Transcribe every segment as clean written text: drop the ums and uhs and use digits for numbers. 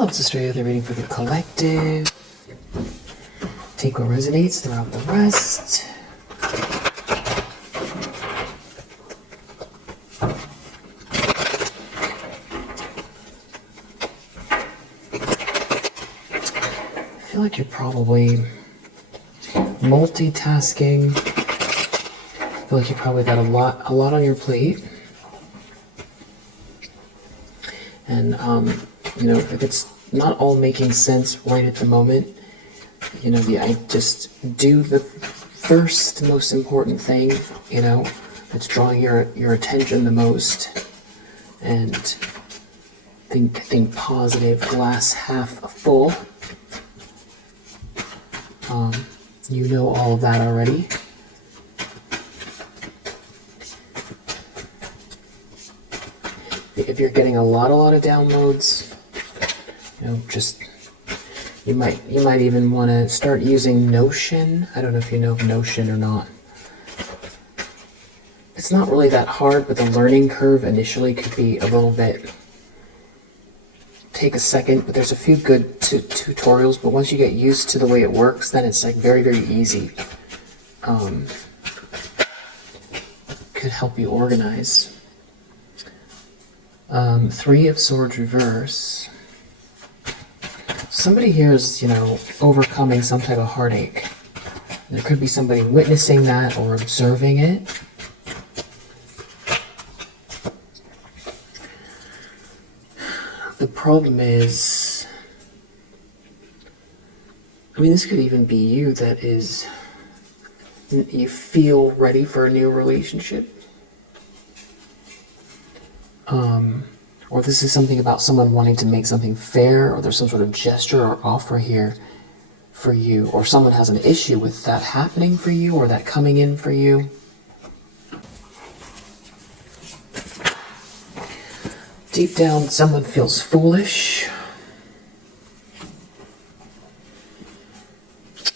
Let's just start the reading for the collective. Take what resonates, throw out the rest. I feel like you're probably multitasking. I feel like you probably got a lot on your plate. And you know, if it's not all making sense right at the moment, you know, I just do the first most important thing, you know, that's drawing your attention the most, and think positive, glass half full. You know all of that already. If you're getting a lot of downloads, you know, just you might even want to start using Notion. I don't know if you know of Notion or not. It's not really that hard, but the learning curve initially could be a little bit take a second. But there's a few good tutorials, but once you get used to the way it works, then it's like very easy. Could help you organize. 3 of Swords reverse. Somebody here is, you know, overcoming some type of heartache. There could be somebody witnessing that or observing it. The problem is, I mean, this could even be you that is, you feel ready for a new relationship. Or this is something about someone wanting to make something fair, or there's some sort of gesture or offer here for you, or someone has an issue with that happening for you, or that coming in for you. Deep down, someone feels foolish.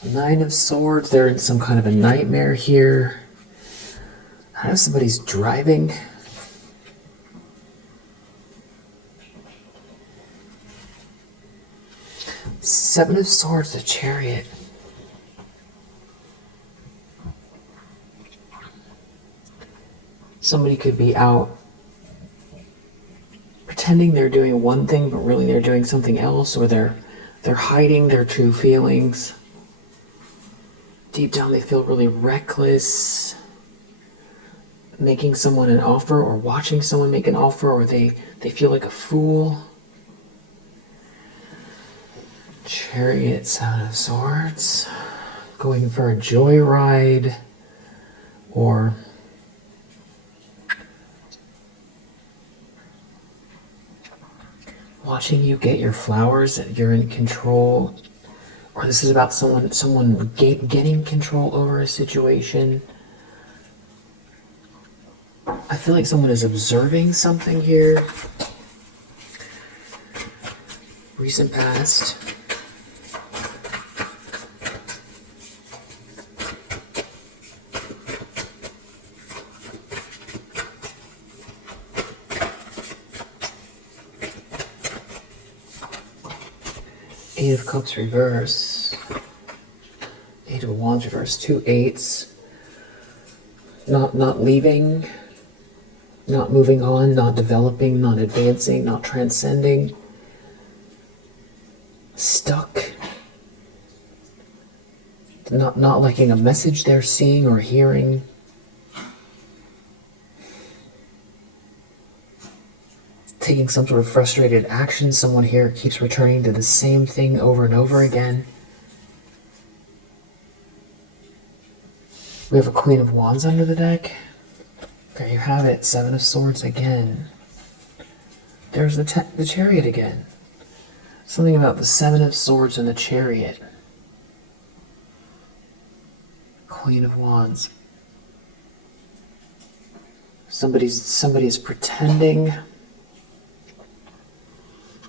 9 of Swords, they're in some kind of a nightmare here. I know somebody's driving. 7 of Swords, the Chariot. Somebody could be out pretending they're doing one thing, but really they're doing something else, or they're hiding their true feelings. Deep down they feel really reckless, making someone an offer or watching someone make an offer, or they feel like a fool. Chariot, Sound of Swords, going for a joyride, or watching you get your flowers, that you're in control, or this is about someone getting control over a situation. I feel like someone is observing something here. Recent past. Eight of Cups reverse. 8 of Wands reverse. 2 8s. Not leaving. Not moving on. Not developing. Not advancing. Not transcending. Stuck. Not liking a message they're seeing or hearing. Taking some sort of frustrated action. Someone here keeps returning to the same thing over and over again. We have a Queen of Wands under the deck. There you have it. 7 of Swords again. There's the Chariot again. Something about the 7 of Swords and the Chariot. Queen of Wands. Somebody's pretending.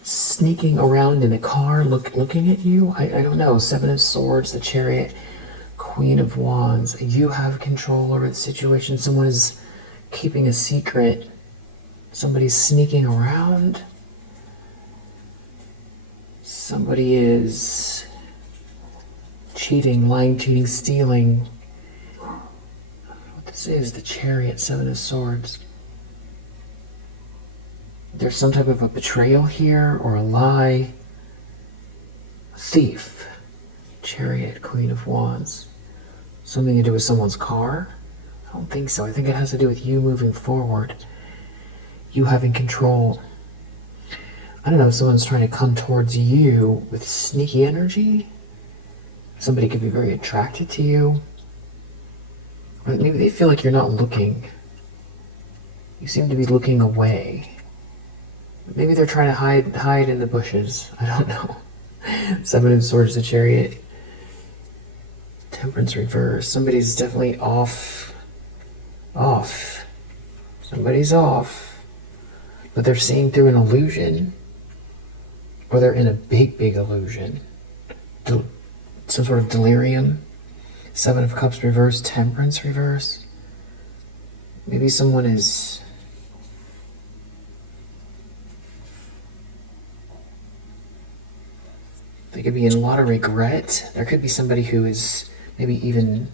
Sneaking around in a car, looking at you. I don't know. 7 of Swords, the Chariot, Queen of Wands. You have control over the situation. Someone is keeping a secret. Somebody's sneaking around. Somebody is cheating, lying, cheating, stealing. What this is, the Chariot, Seven of Swords. There's some type of a betrayal here, or a lie. Thief. Chariot, Queen of Wands. Something to do with someone's car? I don't think so. I think it has to do with you moving forward. You having control. I don't know if someone's trying to come towards you with sneaky energy. Somebody could be very attracted to you. Or maybe they feel like you're not looking. You seem to be looking away. Maybe they're trying to hide in the bushes. I don't know. Seven of Swords, the Chariot. Temperance reverse. Somebody's definitely off. Somebody's off. But they're seeing through an illusion. Or they're in a big illusion. Some sort of delirium. Seven of Cups reverse. Temperance reverse. Maybe someone is... They could be in a lot of regret. There could be somebody who is maybe even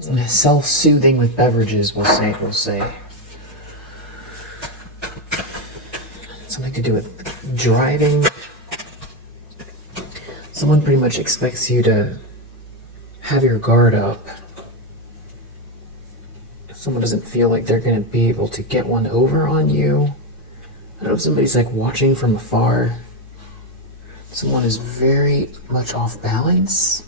self-soothing with beverages, we'll say. Something to do with driving. Someone pretty much expects you to have your guard up. Someone doesn't feel like they're going to be able to get one over on you. I don't know if somebody's like watching from afar. Someone is very much off balance.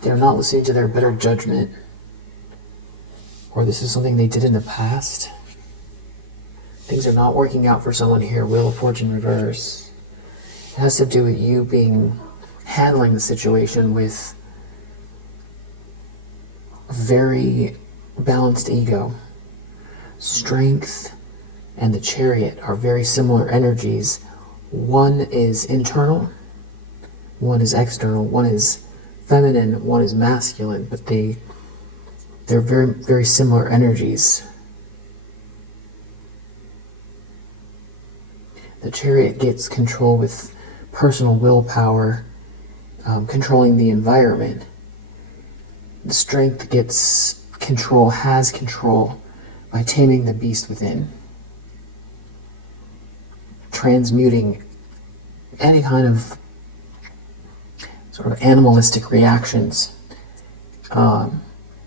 They're not listening to their better judgment. Or this is something they did in the past. Things are not working out for someone here. Wheel of Fortune reverse. It has to do with you handling the situation with a very balanced ego. Strength and the Chariot are very similar energies. One is internal, one is external, one is feminine, one is masculine, but they're very, very similar energies. The Chariot gets control with personal willpower, controlling the environment. The Strength gets control, has control by taming the beast within. Transmuting any kind of sort of animalistic reactions,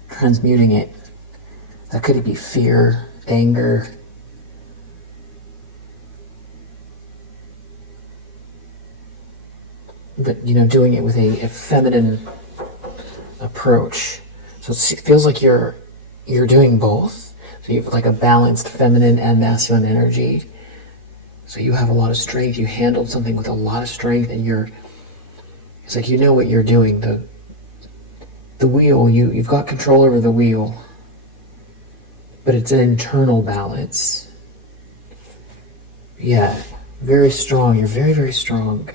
transmuting it. That could be fear, anger, but doing it with a feminine approach. So it feels like you're doing both. So you have like a balanced feminine and masculine energy. So you have a lot of strength, you handled something with a lot of strength, and it's like you know what you're doing. The wheel, you've got control over the wheel, but it's an internal balance. Yeah, very strong, you're very, very strong.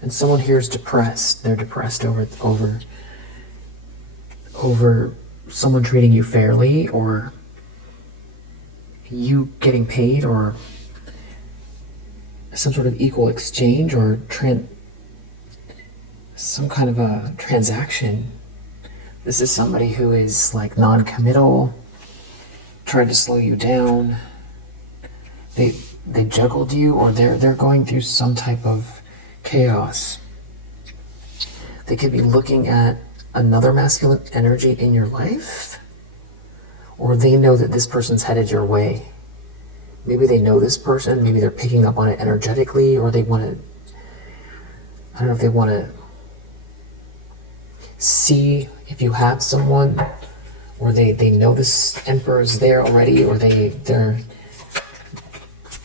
And someone here is depressed. They're depressed over someone treating you fairly, or you getting paid, or some sort of equal exchange, or some kind of a transaction. This is somebody who is like non-committal, tried to slow you down. They juggled you, or they're going through some type of chaos. They could be looking at another masculine energy in your life, or they know that this person's headed your way. Maybe they know this person, maybe they're picking up on it energetically, or they want to, I don't know if they want to see if you have someone, or they know this Emperor is there already, or they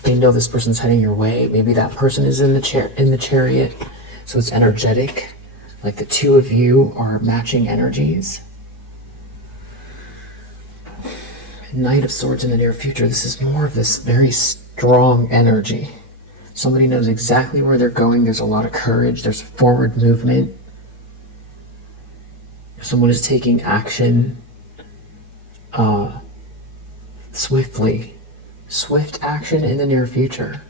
know this person's heading your way. Maybe that person is in the Chariot, so it's energetic, like the two of you are matching energies. Knight of Swords in the near future. This is more of this very strong energy. Somebody knows exactly where they're going. There's a lot of courage. There's forward movement. Someone is taking action swiftly. Swift action in the near future.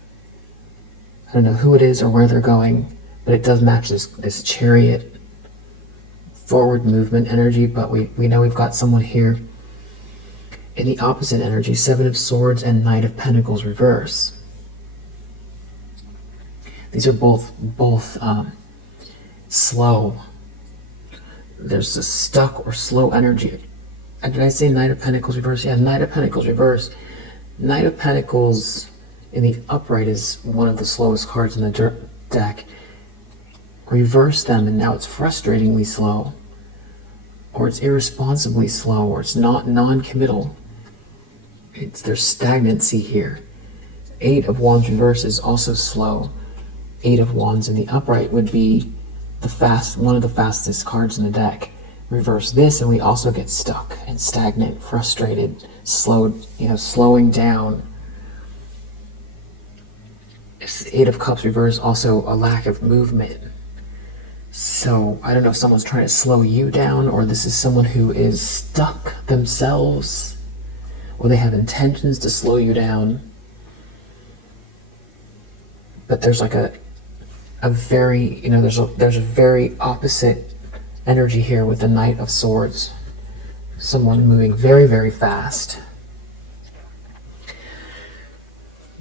don't know who it is or where they're going, but it does match this chariot forward movement energy, but we know we've got someone here in the opposite energy, Seven of Swords and Knight of Pentacles reverse. These are both slow. There's a stuck or slow energy. Did I say Knight of Pentacles reverse? Yeah, Knight of Pentacles reverse. Knight of Pentacles in the upright is one of the slowest cards in the deck. Reverse them and now it's frustratingly slow, or it's irresponsibly slow, or it's not non-committal. There's stagnancy here. Eight of Wands reverse is also slow. Eight of Wands in the upright would be one of the fastest cards in the deck. Reverse this and we also get stuck and stagnant, frustrated, slowing down. Eight of Cups reverse, also a lack of movement. So I don't know if someone's trying to slow you down, or this is someone who is stuck themselves, or they have intentions to slow you down. But there's like a very, there's a very opposite energy here with the Knight of Swords. Someone moving very, very fast.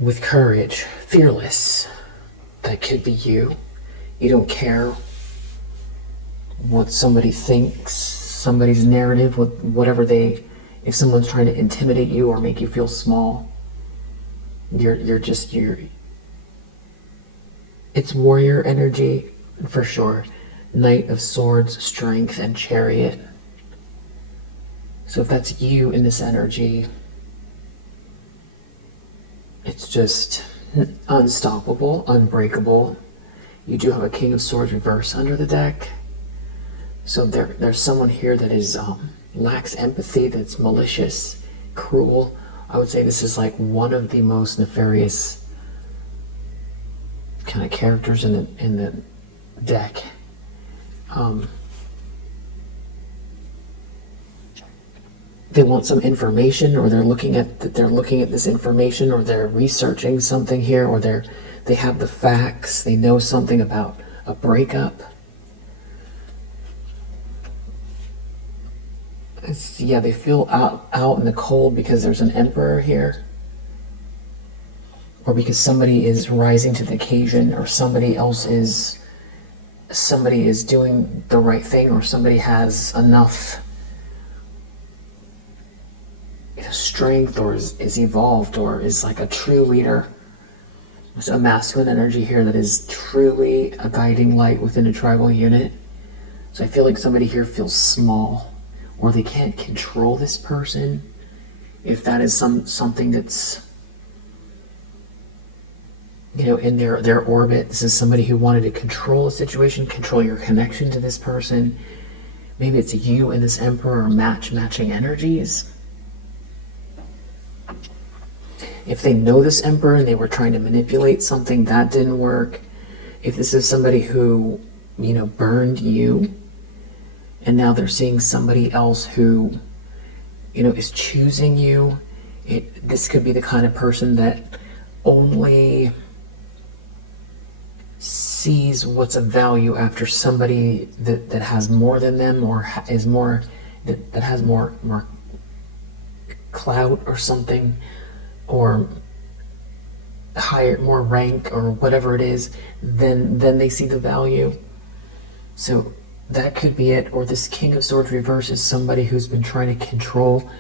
With courage, fearless. That could be you. You don't care what somebody thinks, somebody's narrative, if someone's trying to intimidate you or make you feel small, it's warrior energy for sure. Knight of Swords, strength, and chariot. So if that's you in this energy, it's just unstoppable, unbreakable. You do have a King of Swords reverse under the deck. So there's someone here that is lacks empathy, that's malicious, cruel. I would say this is like one of the most nefarious kind of characters in the deck. They want some information, or they're looking at this information, or they're researching something here, or they have the facts. They know something about a breakup. They feel out in the cold because there's an Emperor here, or because somebody is rising to the occasion, or somebody is doing the right thing, or somebody has enough strength, or is evolved, or is like a true leader. There's a masculine energy here that is truly a guiding light within a tribal unit. So I feel like somebody here feels small, or they can't control this person. If that is something that's in their orbit, this is somebody who wanted to control a situation, control your connection to this person. Maybe it's you and this Emperor, or matching energies. If they know this Emperor and they were trying to manipulate something, that didn't work. If this is somebody who, burned you, and now they're seeing somebody else who, is choosing you, this could be the kind of person that only sees what's of value after somebody that has more than them, or is more, that has more clout or something, or higher, more rank, or whatever it is, then they see the value. So that could be it. Or this King of Swords reverse is somebody who's been trying to control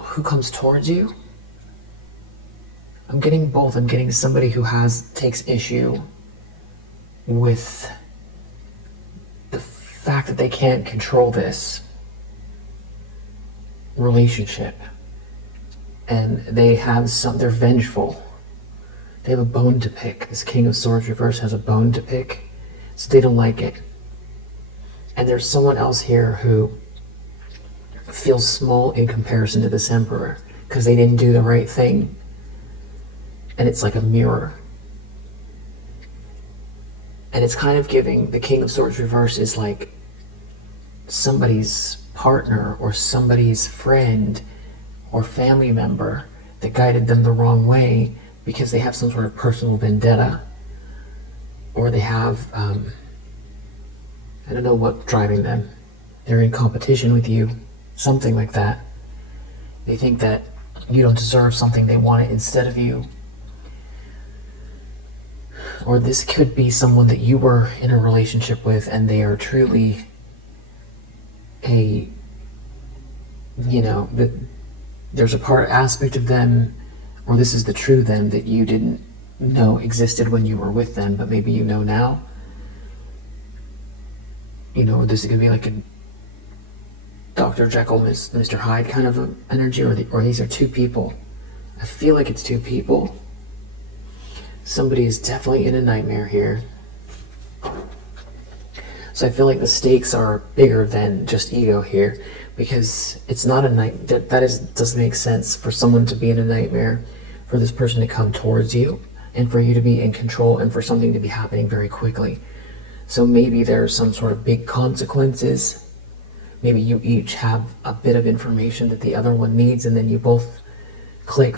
who comes towards you. I'm getting both. I'm getting somebody who takes issue with the fact that they can't control this relationship. And they're vengeful. They have a bone to pick. This King of Swords reverse has a bone to pick, so they don't like it. And there's someone else here who feels small in comparison to this Emperor, because they didn't do the right thing. And it's like a mirror. And it's kind of giving, the King of Swords reverse is like somebody's partner, or somebody's friend, or family member that guided them the wrong way because they have some sort of personal vendetta, or they have, I don't know what's driving them. They're in competition with you, something like that. They think that you don't deserve something, they want it instead of you. Or this could be someone that you were in a relationship with and they are truly a, there's a aspect of them, or this is the true them that you didn't know existed when you were with them, but maybe you know now. This is going to be like a Dr. Jekyll, Mr. Hyde kind of energy, or these are two people. I feel like it's two people. Somebody is definitely in a nightmare here. So I feel like the stakes are bigger than just ego here, because it's not a doesn't make sense for someone to be in a nightmare, for this person to come towards you, and for you to be in control, and for something to be happening very quickly. So maybe there are some sort of big consequences. Maybe you each have a bit of information that the other one needs, and then you both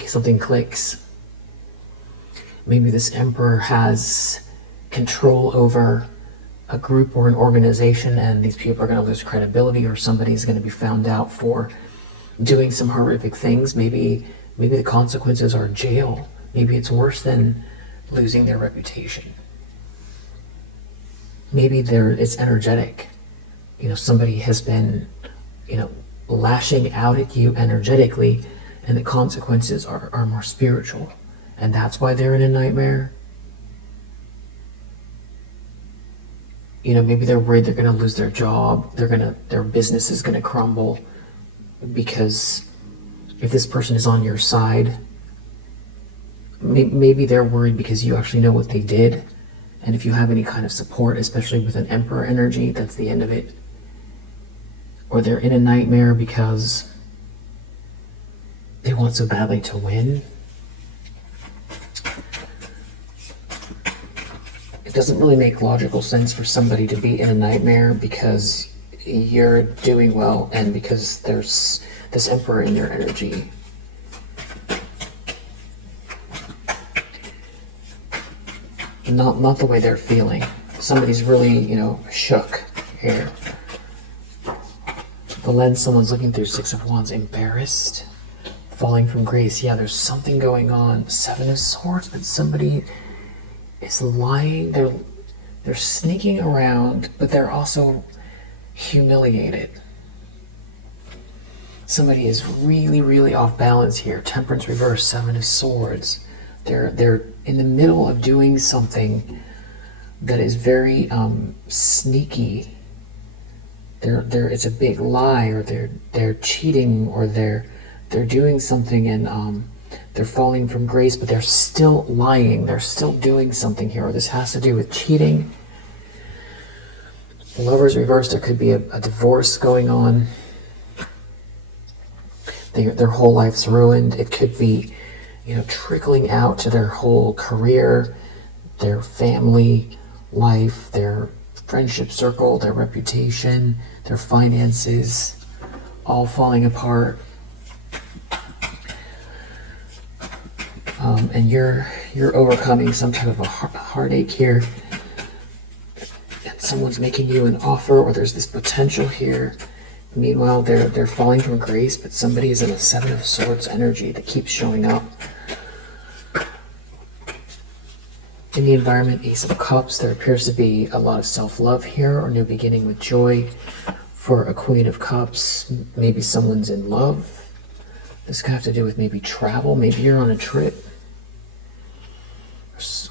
something clicks. Maybe this emperor has control over a group or an organization, and these people are going to lose credibility, or somebody's going to be found out for doing some horrific things. Maybe the consequences are jail. Maybe it's worse than losing their reputation. Maybe it's energetic. Somebody has been, lashing out at you energetically, and the consequences are more spiritual. And that's why they're in a nightmare. Maybe they're worried they're going to lose their job. Their business is going to crumble, because if this person is on your side, maybe they're worried because you actually know what they did. And if you have any kind of support, especially with an emperor energy, that's the end of it. Or they're in a nightmare because they want so badly to win. It doesn't really make logical sense for somebody to be in a nightmare because you're doing well, and because there's this emperor in your energy. Not the way they're feeling. Somebody's really, shook here. The lens someone's looking through, Six of Wands, embarrassed, falling from grace. Yeah, there's something going on. Seven of Swords, but somebody is lying. They're sneaking around, but they're also humiliated. Somebody is really, really off balance here. Temperance reverse, Seven of Swords. They're in the middle of doing something that is very sneaky. It's a big lie, or they're cheating, or they're doing something, and they're falling from grace, but they're still lying. They're still doing something here. Or this has to do with cheating. The Lovers reversed. There could be a divorce going on. Their whole life's ruined. It could be, trickling out to their whole career, their family life, their friendship circle, their reputation, their finances, all falling apart. And you're overcoming some type of a heartache here, and someone's making you an offer, or there's this potential here. Meanwhile, they're falling from grace, but somebody is in a Seven of Swords energy that keeps showing up. In the environment, Ace of Cups, there appears to be a lot of self-love here, or new beginning with joy for a Queen of Cups. Maybe someone's in love. This could have to do with maybe travel. Maybe you're on a trip.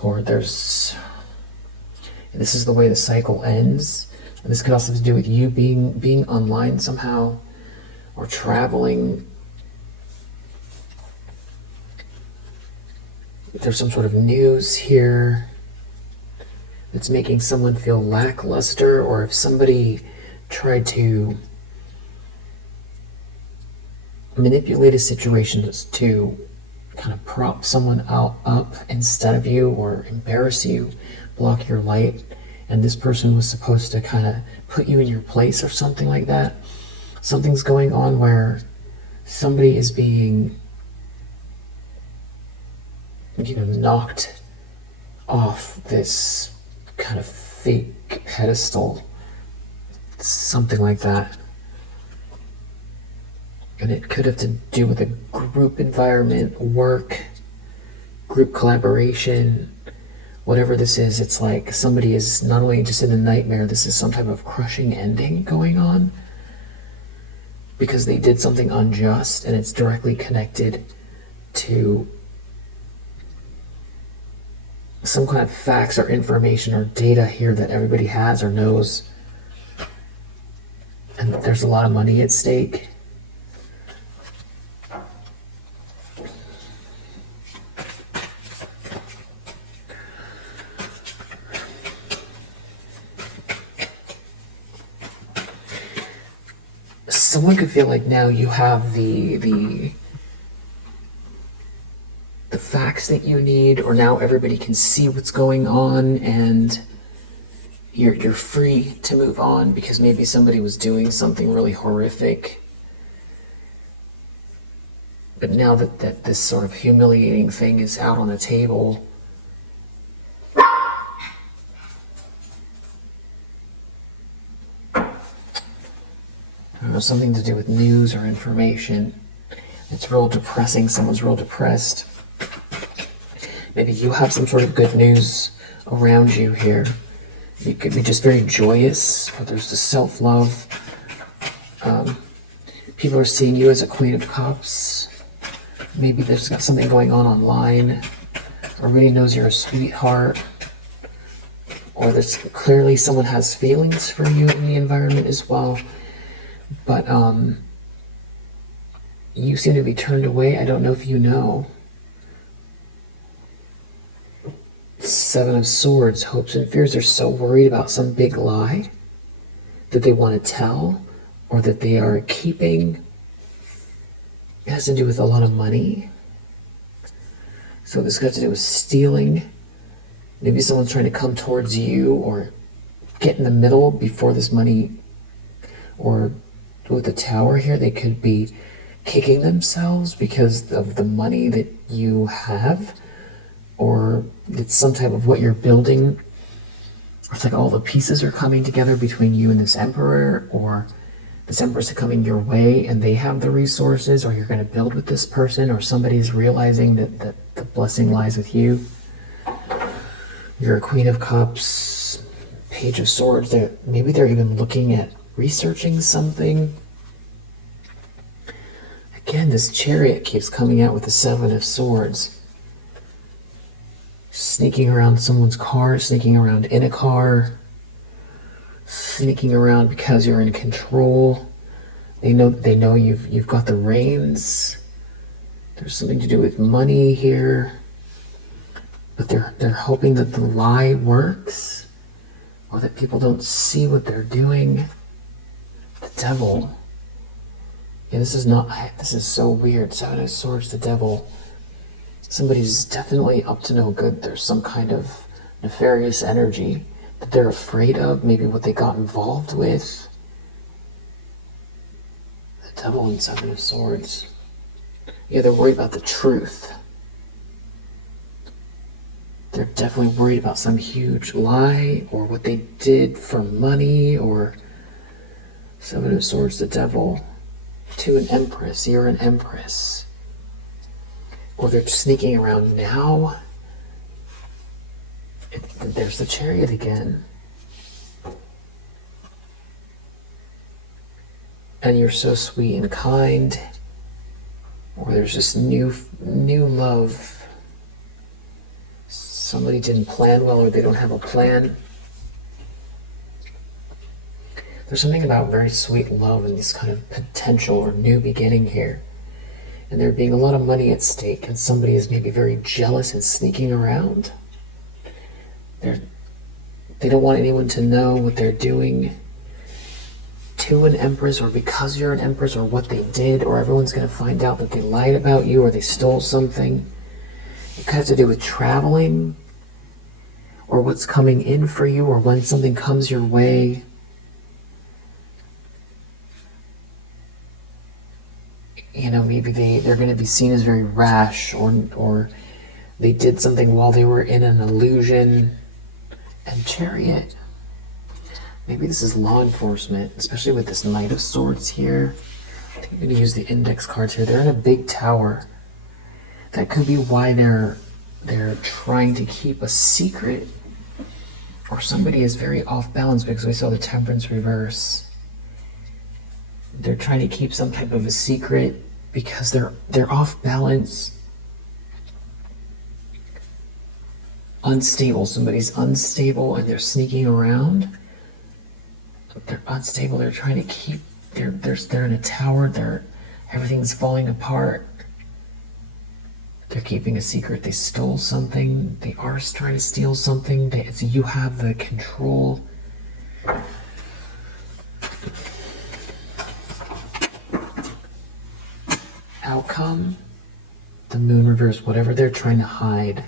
Or this is the way the cycle ends. And this could also have to do with you being online somehow, or traveling. There's some sort of news here that's making someone feel lackluster, or if somebody tried to manipulate a situation to kind of prop someone up instead of you, or embarrass you, block your light, and this person was supposed to kind of put you in your place or something like that. Something's going on where somebody is being knocked off this kind of fake pedestal, something like that. And it could have to do with a group environment, work, group collaboration, whatever this is. It's like somebody is not only just in a nightmare, this is some type of crushing ending going on because they did something unjust, and it's directly connected to some kind of facts or information or data here that everybody has or knows. And there's a lot of money at stake. Someone could feel like now you have the facts that you need, or now everybody can see what's going on, and you're free to move on because maybe somebody was doing something really horrific. But now that this sort of humiliating thing is out on the table, I don't know, something to do with news or information. It's real depressing. Someone's real depressed. Maybe you have some sort of good news around you here. You could be just very joyous, or there's the self-love. People are seeing you as a Queen of Cups. Maybe there's got something going on online. Everybody knows you're a sweetheart. Or there's clearly someone has feelings for you in the environment as well. But you seem to be turned away. I don't know if you know. Seven of Swords, hopes and fears. They're so worried about some big lie that they want to tell or that they are keeping. It has to do with a lot of money. So this got to do with stealing. Maybe someone's trying to come towards you or get in the middle before this money, or with the Tower here, they could be kicking themselves because of the money that you have, or it's some type of what you're building. It's like all the pieces are coming together between you and this Emperor, or this Empress is coming your way and they have the resources, or you're going to build with this person, or somebody's realizing that the blessing lies with you. You're a Queen of Cups, Page of Swords. Maybe they're even looking at researching something. Again, this Chariot keeps coming out with the Seven of Swords. Sneaking around someone's car, sneaking around in a car, sneaking around because you're in control. They know you've got the reins. There's something to do with money here. But they're hoping that the lie works, or that people don't see what they're doing. The Devil. Yeah, this is so weird. Seven of Swords, the Devil. Somebody's definitely up to no good. There's some kind of nefarious energy that they're afraid of, maybe what they got involved with. The Devil and Seven of Swords. Yeah, they're worried about the truth. They're definitely worried about some huge lie, or what they did for money, or Seven of Swords, the Devil. To an Empress. You're an Empress. Or they're sneaking around now. There's the Chariot again. And you're so sweet and kind. Or there's just new love. Somebody didn't plan well, or they don't have a plan. There's something about very sweet love and this kind of potential or new beginning here. And there being a lot of money at stake, and somebody is maybe very jealous and sneaking around. They don't want anyone to know what they're doing to an Empress, or because you're an Empress, or what they did, or everyone's going to find out that they lied about you, or they stole something. It has to do with traveling, or what's coming in for you, or when something comes your way. You know, maybe they're going to be seen as very rash, or they did something while they were in an illusion. And Chariot. Maybe this is law enforcement, especially with this Knight of Swords here. I think I'm going to use the index cards here. They're in a big tower. That could be why they're trying to keep a secret. Or somebody is very off balance, because we saw the Temperance reverse. They're trying to keep some type of a secret because they're off balance. Unstable. Somebody's unstable and they're sneaking around. They're unstable. They're trying to keep. They're in a tower. Everything's falling apart. They're keeping a secret. They stole something. They are trying to steal something. So you have the control. Outcome. The Moon reverse. Whatever they're trying to hide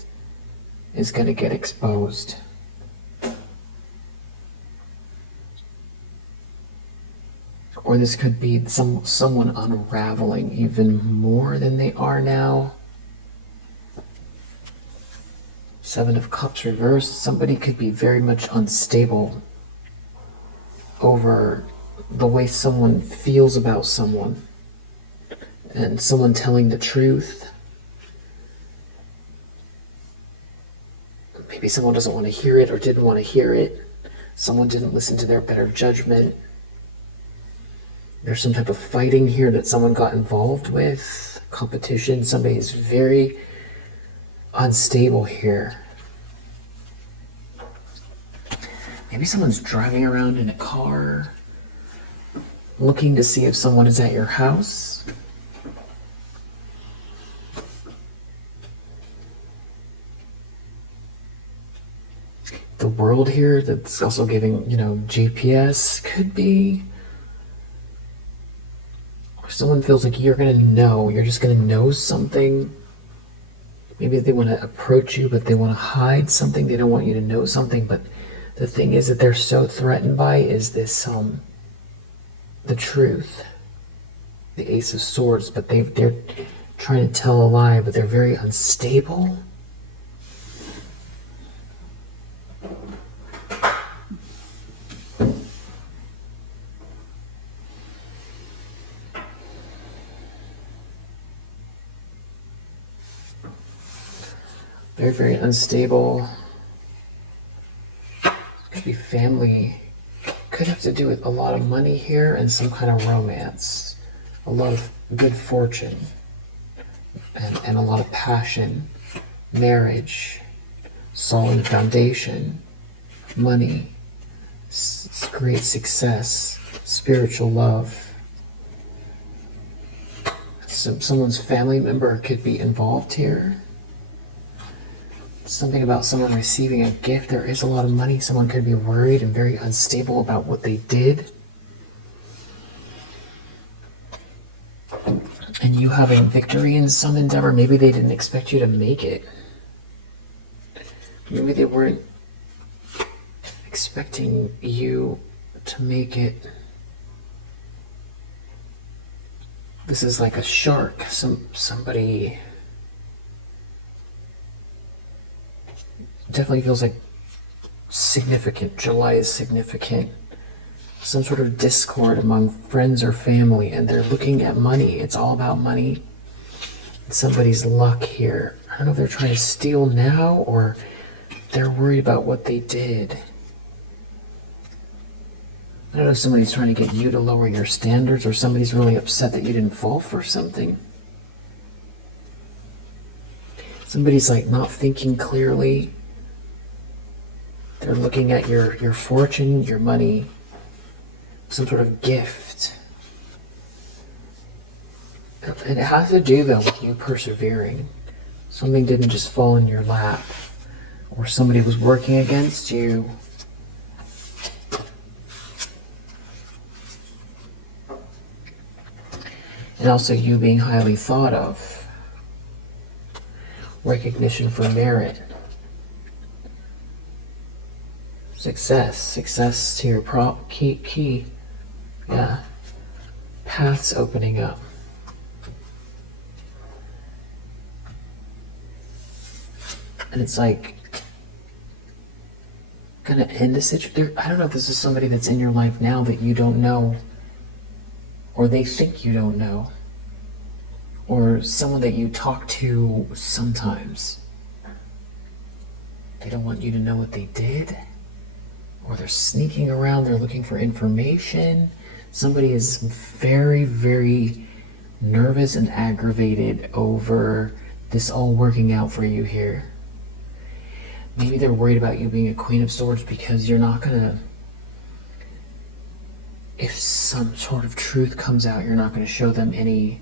is going to get exposed. Or this could be someone unraveling even more than they are now. Seven of Cups reversed. Somebody could be very much unstable over the way someone feels about someone. And someone telling the truth. Maybe someone doesn't want to hear it or didn't want to hear it. Someone didn't listen to their better judgment. There's some type of fighting here that someone got involved with. Competition. Somebody is very unstable here. Maybe someone's driving around in a car, looking to see if someone is at your house. The World here, that's also giving, GPS, could be. Or someone feels like you're just gonna know something. Maybe they want to approach you, but they want to hide something. They don't want you to know something. But the thing is that they're so threatened by is this, the truth. The Ace of Swords, but they're trying to tell a lie, but they're very unstable. Very, very unstable. Could be family. Could have to do with a lot of money here and some kind of romance. A lot of good fortune. And a lot of passion. Marriage. Solid foundation. Money. Great success. Spiritual love. Someone's family member could be involved here. Something about someone receiving a gift. There is a lot of money. Someone could be worried and very unstable about what they did. And you having victory in some endeavor. Maybe they didn't expect you to make it. Maybe they weren't expecting you to make it. This is like a shark. Somebody definitely feels like significant. July is significant. Some sort of discord among friends or family, and they're looking at money. It's all about money. Somebody's luck here. I don't know if they're trying to steal now or they're worried about what they did. I don't know if somebody's trying to get you to lower your standards or somebody's really upset that you didn't fall for something. Somebody's like not thinking clearly. They're looking at your fortune, your money, some sort of gift. It has to do, though, with you persevering. Something didn't just fall in your lap, or somebody was working against you. And also you being highly thought of. Recognition for merit. Success to your key. Yeah. Paths opening up. And it's like, gonna end a situation. I don't know if this is somebody that's in your life now that you don't know, or they think you don't know, or someone that you talk to sometimes. They don't want you to know what they did, or they're sneaking around, they're looking for information. Somebody is very, very nervous and aggravated over this all working out for you here. Maybe they're worried about you being a Queen of Swords because you're not gonna, if some sort of truth comes out, you're not gonna show them any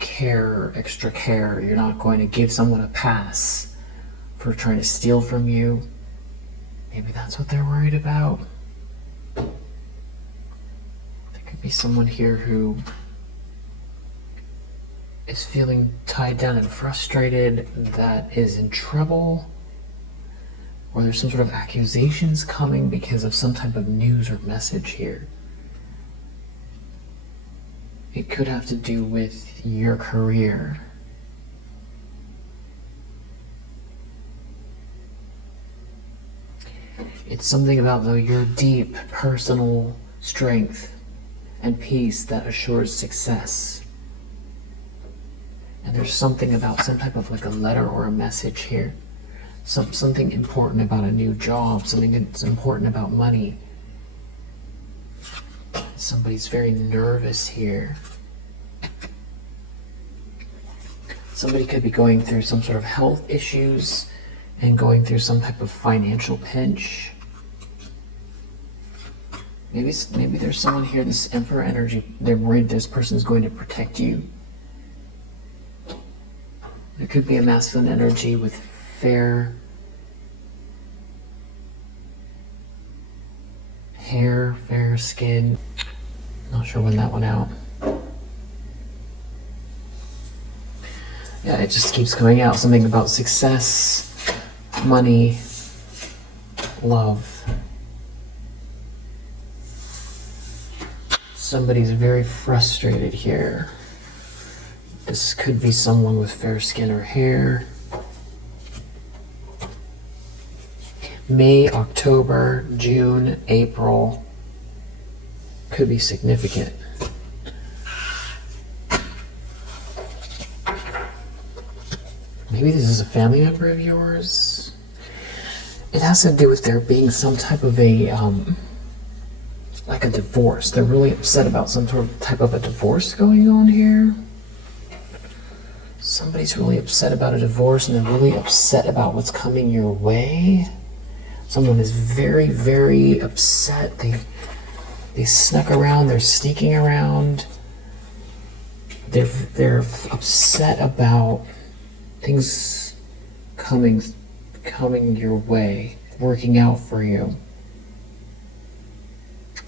care, extra care. You're not going to give someone a pass for trying to steal from you. Maybe that's what they're worried about. There could be someone here who is feeling tied down and frustrated, that is in trouble, or there's some sort of accusations coming because of some type of news or message here. It could have to do with your career. It's something about your deep personal strength and peace that assures success. And there's something about some type of like a letter or a message here. Something important about a new job, something that's important about money. Somebody's very nervous here. Somebody could be going through some sort of health issues and going through some type of financial pinch. Maybe there's someone here, this Emperor energy, they're worried this person is going to protect you. It could be a masculine energy with fair hair, fair skin. Not sure when that went out. Yeah, it just keeps coming out. Something about success, money, love. Somebody's very frustrated here. This could be someone with fair skin or hair. May, October, June, April could be significant. Maybe this is a family member of yours. It has to do with there being some type of a, like a divorce. They're really upset about some sort of type of a divorce going on here. Somebody's really upset about a divorce, and they're really upset about what's coming your way. Someone is very, very upset. They snuck around, they're sneaking around. They're upset about things coming your way, working out for you.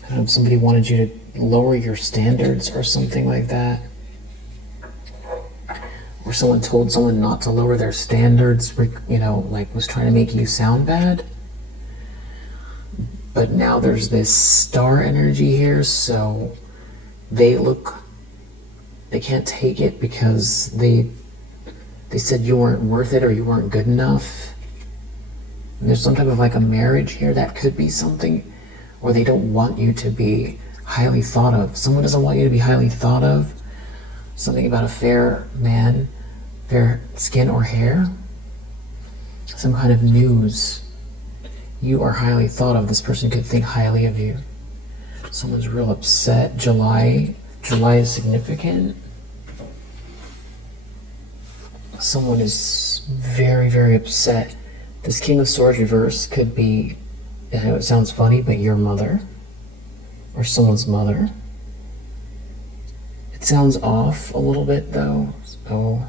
I don't know if somebody wanted you to lower your standards or something like that. Or someone told someone not to lower their standards, you know, like was trying to make you sound bad. But now there's this star energy here, so they can't take it because they said you weren't worth it or you weren't good enough. And there's some type of like a marriage here. That could be something, or they don't want you to be highly thought of. Someone doesn't want you to be highly thought of. Something about a fair man, fair skin or hair. Some kind of news. You are highly thought of. This person could think highly of you. Someone's real upset. July is significant. Someone is very, very upset. This King of Swords reverse could be, I know it sounds funny, but your mother or someone's mother. It sounds off a little bit though. So,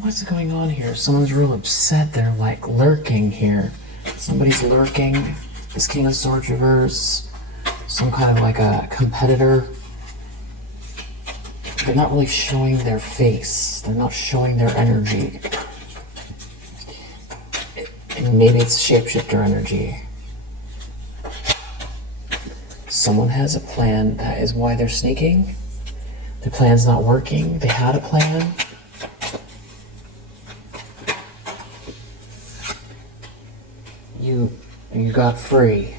what's going on here? Someone's real upset. They're like lurking here. Somebody's lurking. This King of Swords reverse. Some kind of like a competitor. they're not really showing their face. They're not showing their energy. And maybe it's shapeshifter energy. Someone has a plan. That is why they're sneaking. The plan's not working. They had a plan. You got free.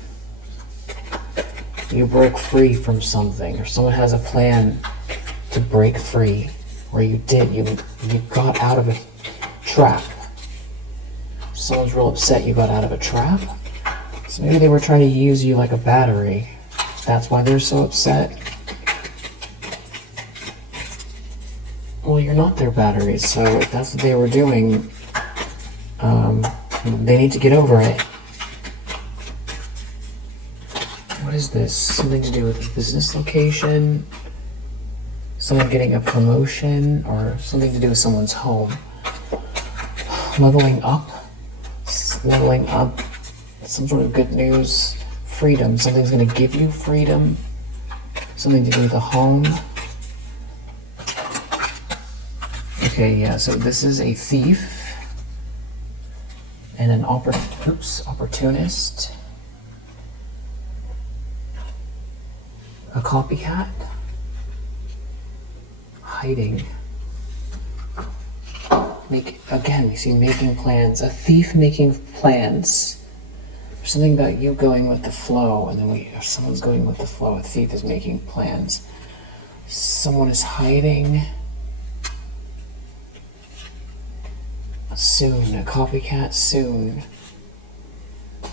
You broke free from something, or someone has a plan to break free, or you got out of a trap. Someone's real upset you got out of a trap. So maybe they were trying to use you like a battery. That's why they're so upset. Well, you're not their battery, so if that's what they were doing, they need to get over it. What is this? Something to do with a business location? Someone getting a promotion? Or something to do with someone's home? Leveling up? Leveling up. Some sort of good news. Freedom. Something's going to give you freedom. Something to do with a home. Okay, yeah, so this is a thief. And an opportunist. A copycat? Hiding. Again, we see making plans. A thief making plans. There's something about you going with the flow, and then someone's going with the flow. A thief is making plans. Someone is hiding. Soon. A copycat soon.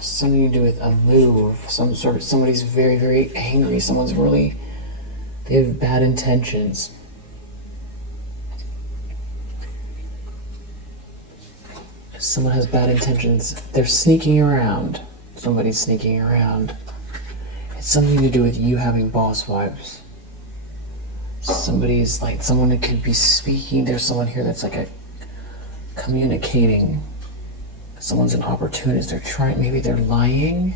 Something to do with a move. Somebody's very, very angry. They have bad intentions. Someone has bad intentions. They're sneaking around. Somebody's sneaking around. It's something to do with you having boss vibes. Someone that could be speaking. There's someone here that's like communicating. Someone's an opportunist. Maybe they're lying.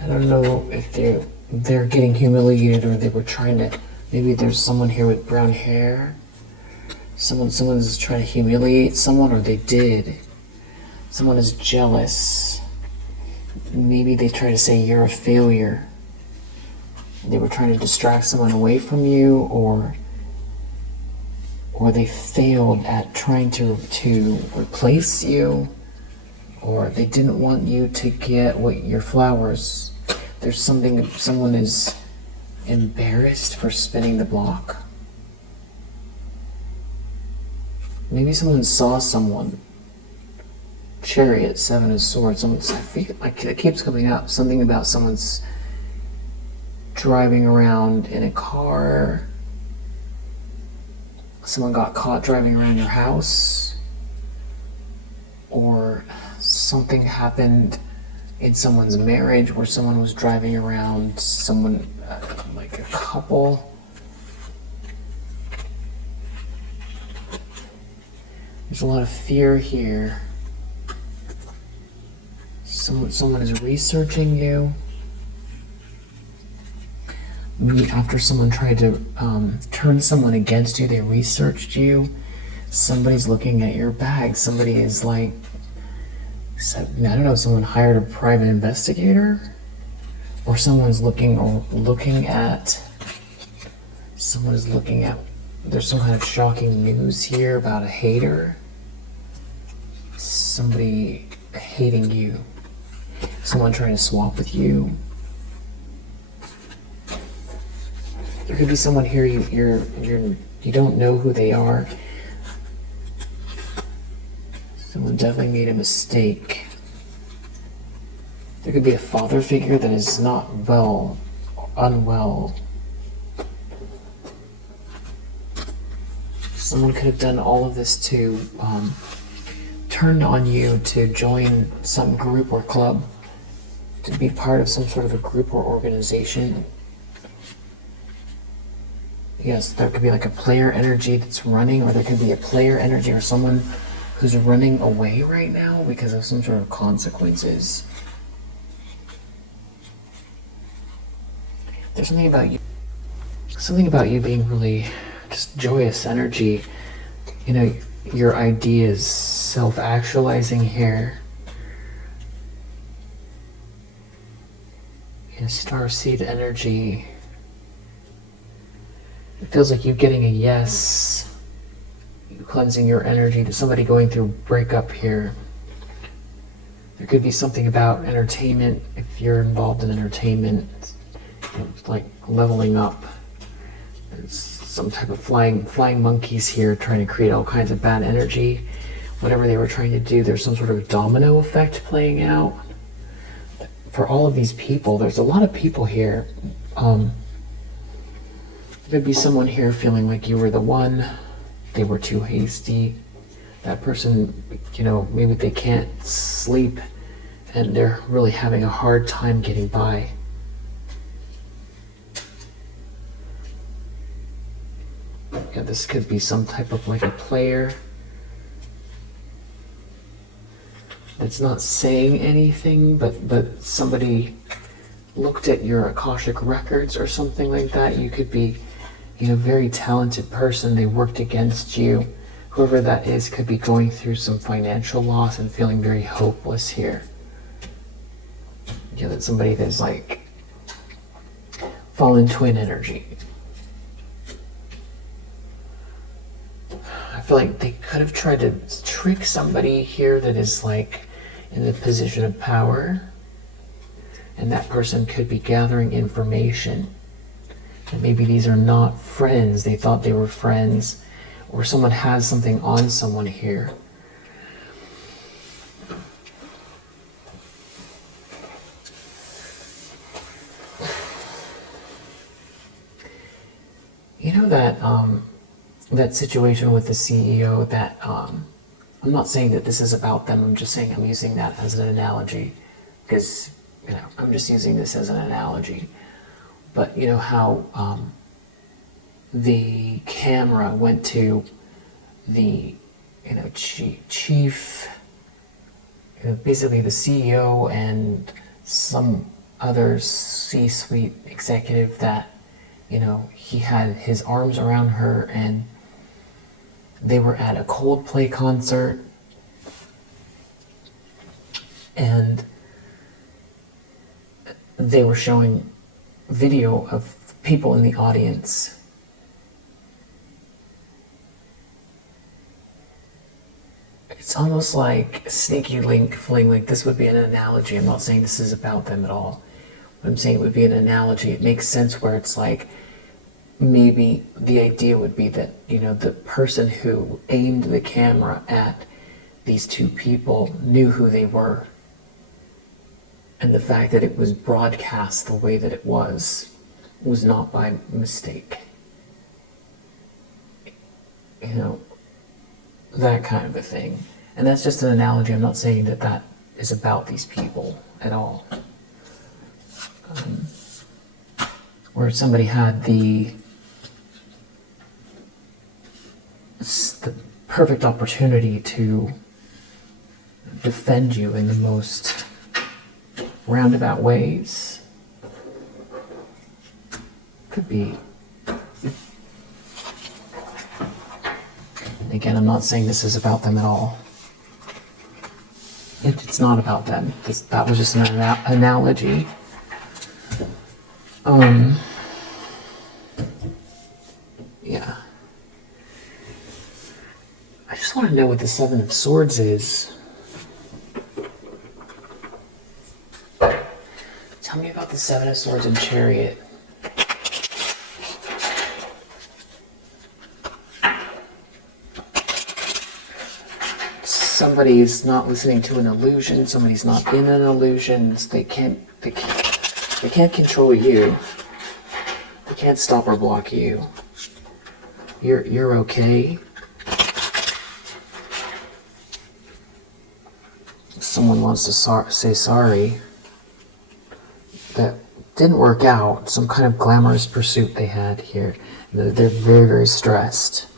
I don't know if they're getting humiliated, or they were trying to. Maybe there's someone here with brown hair. Someone's trying to humiliate someone, or they did. Someone is jealous. Maybe they try to say you're a failure. They were trying to distract someone away from you, or they failed at trying to replace you, or they didn't want you to get your flowers. Someone is embarrassed for spinning the block. Maybe someone saw someone. Chariot, Seven of Swords. It keeps coming up. Something about someone's driving around in a car. Someone got caught driving around your house, or something happened in someone's marriage where someone was driving around like a couple. There's a lot of fear here. Someone is researching you. Maybe after someone tried to turn someone against you, they researched you. Somebody's looking at your bag. Somebody is I don't know, someone hired a private investigator? Or someone's looking at, there's some kind of shocking news here about a hater. Somebody hating you. Someone trying to swap with you. There could be someone here you don't know who they are. Someone definitely made a mistake. There could be a father figure that is not unwell. Someone could have done all of this to turn on you to join some group or club, to be part of some sort of a group or organization. Yes, there could be like a player energy that's running, or there could be a player energy or someone who's running away right now because of some sort of consequences. There's something about you. something about you being really just joyous energy. You know, your ideas self-actualizing here. You know, starseed energy. It feels like you getting a yes, you cleansing your energy to somebody going through breakup here. There could be something about entertainment, if you're involved in entertainment, you know, like leveling up. There's some type of flying monkeys here trying to create all kinds of bad energy. Whatever they were trying to do, there's some sort of domino effect playing out. For all of these people, there's a lot of people here. There'd be someone here feeling like you were the one, they were too hasty. That person, you know, maybe they can't sleep and they're really having a hard time getting by. Yeah, this could be some type of like a player that's not saying anything, but somebody looked at your Akashic records or something like that. You could be, you know, very talented person. They worked against you. Whoever that is could be going through some financial loss and feeling very hopeless here. Yeah, that's somebody that's like fallen twin energy. I feel like they could have tried to trick somebody here that is like in the position of power, and that person could be gathering information. And maybe these are not friends. They thought they were friends, or someone has something on someone here. You know that situation with the CEO, that I'm not saying that this is about them, I'm just saying I'm using that as an analogy, because, you know, I'm just using this as an analogy. But you know how the camera went to the, you know, chief, you know, basically the CEO and some other C-suite executive that, you know, he had his arms around her and they were at a Coldplay concert and they were showing video of people in the audience. It's almost like a sneaky link feeling like this would be an analogy. I'm not saying this is about them at all. But I'm saying it would be an analogy. It makes sense where it's like maybe the idea would be that, you know, the person who aimed the camera at these two people knew who they were. And the fact that it was broadcast the way that it was not by mistake. You know, that kind of a thing. And that's just an analogy. I'm not saying that that is about these people at all. Where somebody had the perfect opportunity to defend you in the most roundabout ways. Could be. Again, I'm not saying this is about them at all. It's not about them. That was just an analogy. Yeah. I just want to know what the Seven of Swords is. Tell me about the Seven of Swords and Chariot. Somebody's not listening to an illusion. Somebody's not in an illusion. They can't control you. They can't stop or block you. You're okay. Someone wants to say sorry. That didn't work out. Some kind of glamorous pursuit they had here. They're very, very stressed.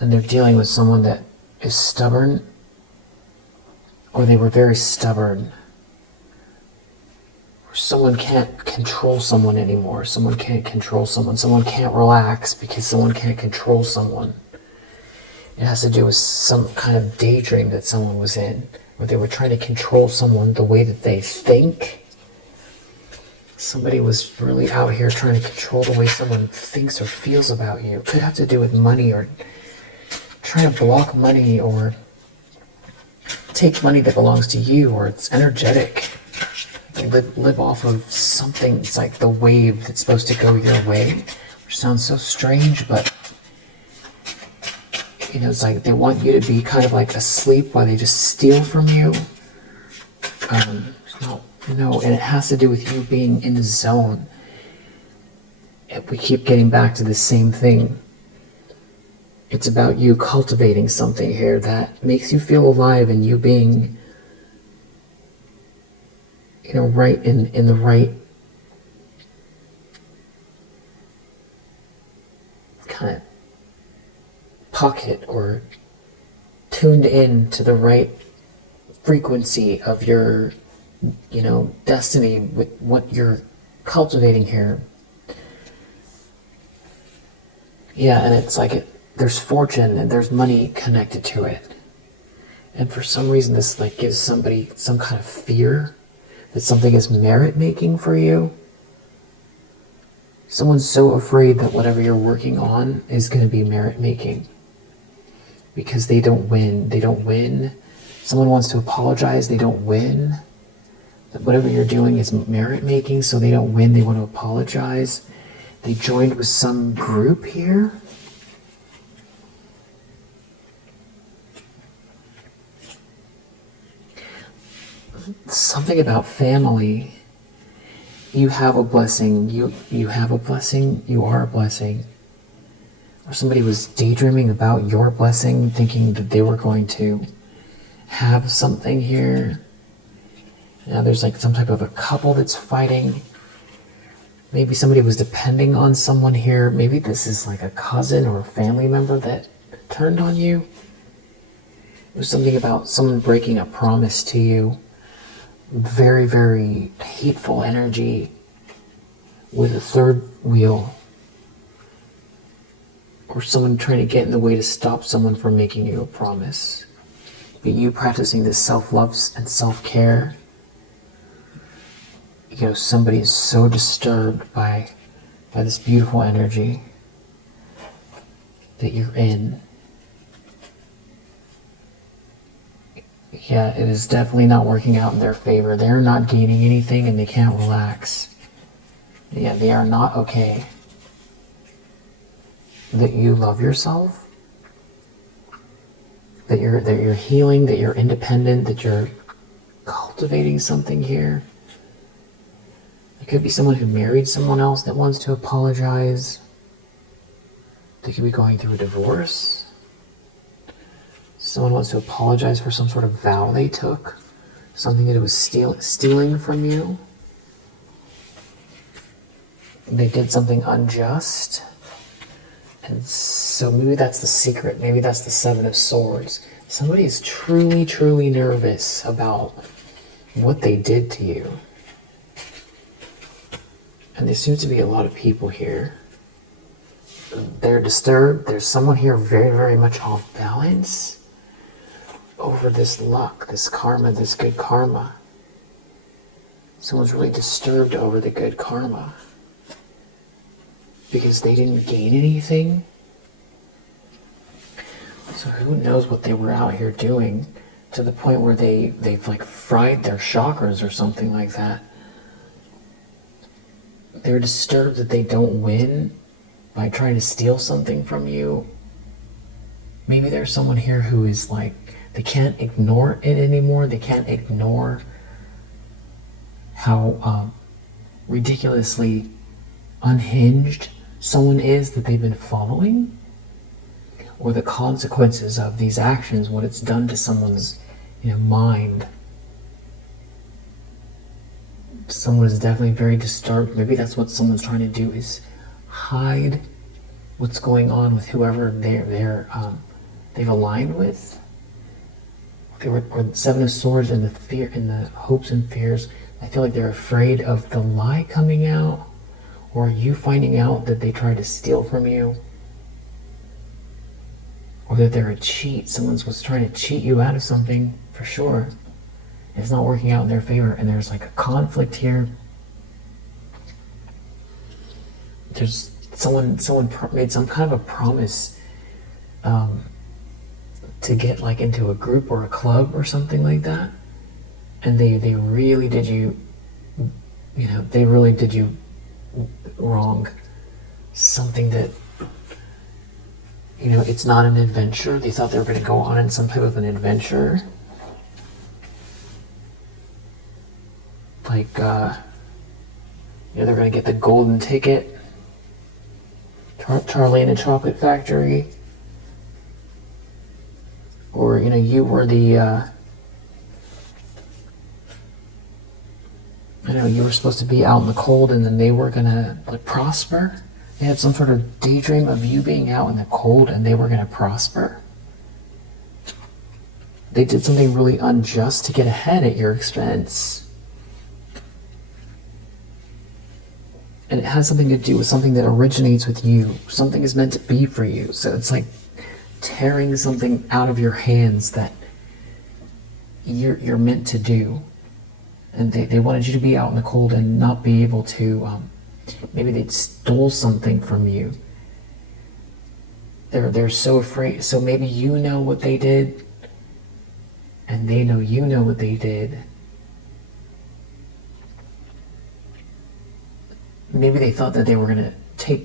And they're dealing with someone that is stubborn, or they were very stubborn. Someone can't control someone anymore. Someone can't control someone. Someone can't relax because someone can't control someone. It has to do with some kind of daydream that someone was in, where they were trying to control someone the way that they think. Somebody was really out here trying to control the way someone thinks or feels about you. It could have to do with money, or trying to block money, or take money that belongs to you, or it's energetic. Live off of something. It's like the wave that's supposed to go your way, which sounds so strange, but it's like they want you to be kind of like asleep while they just steal from you. And it has to do with you being in the zone. And we keep getting back to the same thing. It's about you cultivating something here that makes you feel alive, and you being, right in the right kind of pocket, or tuned in to the right frequency of your, destiny with what you're cultivating here. Yeah, and it's like there's fortune and there's money connected to it. And for some reason this like gives somebody some kind of fear that something is merit making for you. Someone's so afraid that whatever you're working on is going to be merit making. Because they don't win. They don't win. Someone wants to apologize. They don't win. That whatever you're doing is merit making, so they don't win. They want to apologize. They joined with some group here. Something about family. You have a blessing. You have a blessing. You are a blessing. Or somebody was daydreaming about your blessing, thinking that they were going to have something here. Now there's like some type of a couple that's fighting. Maybe somebody was depending on someone here. Maybe this is like a cousin or a family member that turned on you. It was something about someone breaking a promise to you. Very, very hateful energy with a third wheel. Or someone trying to get in the way to stop someone from making you a promise. But you practicing this self-love and self-care. Somebody is so disturbed by this beautiful energy that you're in. Yeah, it is definitely not working out in their favor. They're not gaining anything and they can't relax. Yeah, they are not okay. That you love yourself, that you're healing, that you're independent, that you're cultivating something here. It could be someone who married someone else that wants to apologize. They could be going through a divorce. Someone wants to apologize for some sort of vow they took, something that it was stealing from you. They did something unjust. And so maybe that's the secret. Maybe that's the Seven of Swords. Somebody is truly, truly nervous about what they did to you. And there seems to be a lot of people here. They're disturbed. There's someone here very, very much off balance over this luck, this karma, this good karma. Someone's really disturbed over the good karma. Because they didn't gain anything. So who knows what they were out here doing to the point where they've like fried their chakras or something like that. They're disturbed that they don't win by trying to steal something from you. Maybe there's someone here who is like, they can't ignore it anymore. They can't ignore how ridiculously unhinged someone is that they've been following, or the consequences of these actions, what it's done to someone's mind. Someone is definitely very disturbed. Maybe that's what someone's trying to do, is hide what's going on with whoever they've aligned with. Or the Seven of Swords and the fear and the hopes and fears. I feel like they're afraid of the lie coming out, or you finding out that they tried to steal from you, or that they're a cheat. Someone was trying to cheat you out of something, for sure. It's not working out in their favor, and there's like a conflict here. There's someone made some kind of a promise to get like into a group or a club or something like that, and they really did you, they really did you wrong. Something that, it's not an adventure. They thought they were going to go on some type of an adventure. Like, they're going to get the golden ticket. Charlie and the Chocolate Factory. Or, you were the, you were supposed to be out in the cold, and then they were going to, prosper. They had some sort of daydream of you being out in the cold, and they were going to prosper. They did something really unjust to get ahead at your expense. And it has something to do with something that originates with you. Something is meant to be for you. So it's like tearing something out of your hands that you're meant to do. And they wanted you to be out in the cold and not be able to, maybe they stole something from you. They're so afraid. So maybe you know what they did, and they know you know what they did. Maybe they thought that they were going to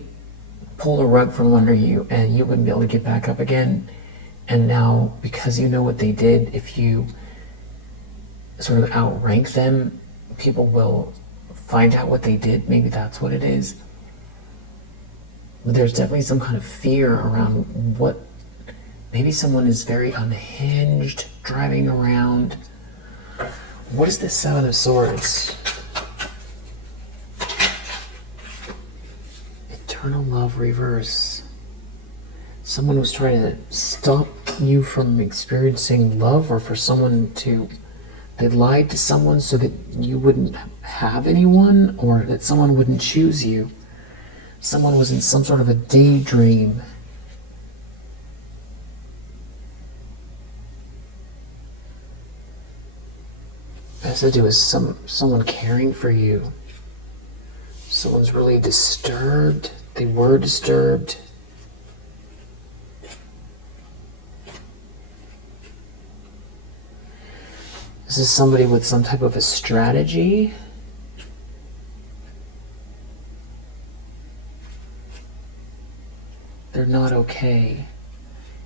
pull the rug from under you, and you wouldn't be able to get back up again. And now, because you know what they did, if you sort of outrank them, people will find out what they did. Maybe that's what it is. But there's definitely some kind of fear around what... Maybe someone is very unhinged, driving around. What is this Seven of Swords? Eternal love reverse. Someone was trying to stop you from experiencing love, or for someone to... They lied to someone so that you wouldn't have anyone, or that someone wouldn't choose you. Someone was in some sort of a daydream. It has to do with someone caring for you. Someone's really disturbed. They were disturbed. This is somebody with some type of a strategy. They're not okay.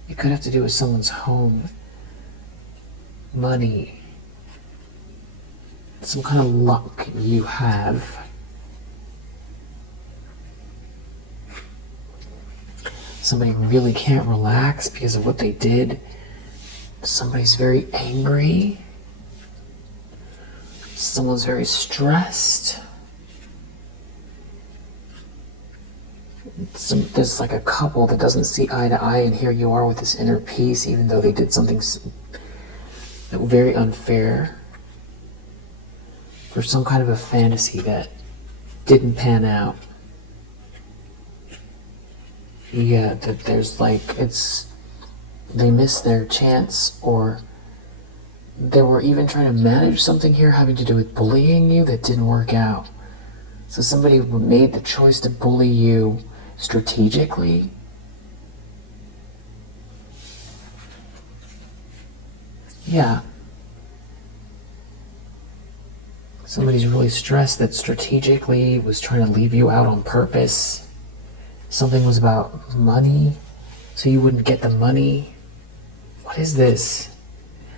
It could have to do with someone's home, money, some kind of luck you have. Somebody really can't relax because of what they did. Somebody's very angry. Someone's very stressed. There's like a couple that doesn't see eye to eye, and here you are with this inner peace, even though they did something very unfair for some kind of a fantasy that didn't pan out. Yeah, that there's like, they missed their chance, or they were even trying to manage something here having to do with bullying you that didn't work out. So somebody made the choice to bully you strategically. Yeah. Somebody's really stressed that strategically was trying to leave you out on purpose. Something was about money, so you wouldn't get the money. What is this?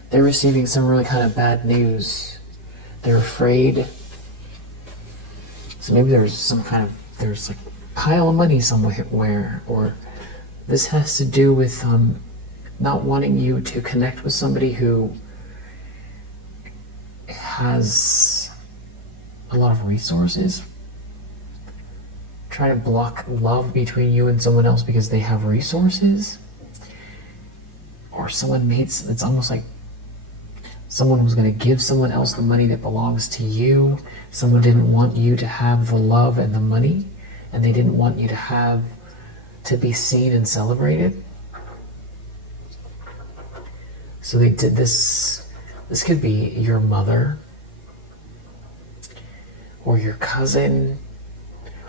They're receiving some really kind of bad news. They're afraid. So maybe there's like a pile of money somewhere, or this has to do with not wanting you to connect with somebody who has a lot of resources. Try to block love between you and someone else because they have resources. Or someone it's almost like Someone was going to give someone else the money that belongs to you. Someone didn't want you to have the love and the money, and they didn't want you to be seen and celebrated. So they did this. This could be your mother, or your cousin,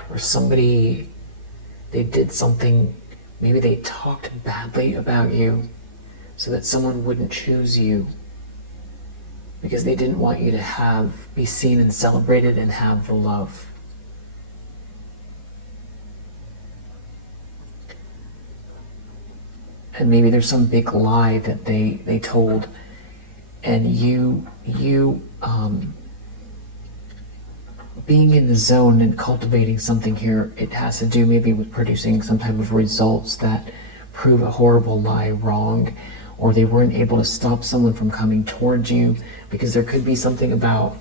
or somebody. They did something, maybe they talked badly about you so that someone wouldn't choose you, because they didn't want you to be seen and celebrated and have the love. And maybe there's some big lie that they told, and you being in the zone and cultivating something here, it has to do maybe with producing some type of results that prove a horrible lie wrong, or they weren't able to stop someone from coming towards you, because there could be something about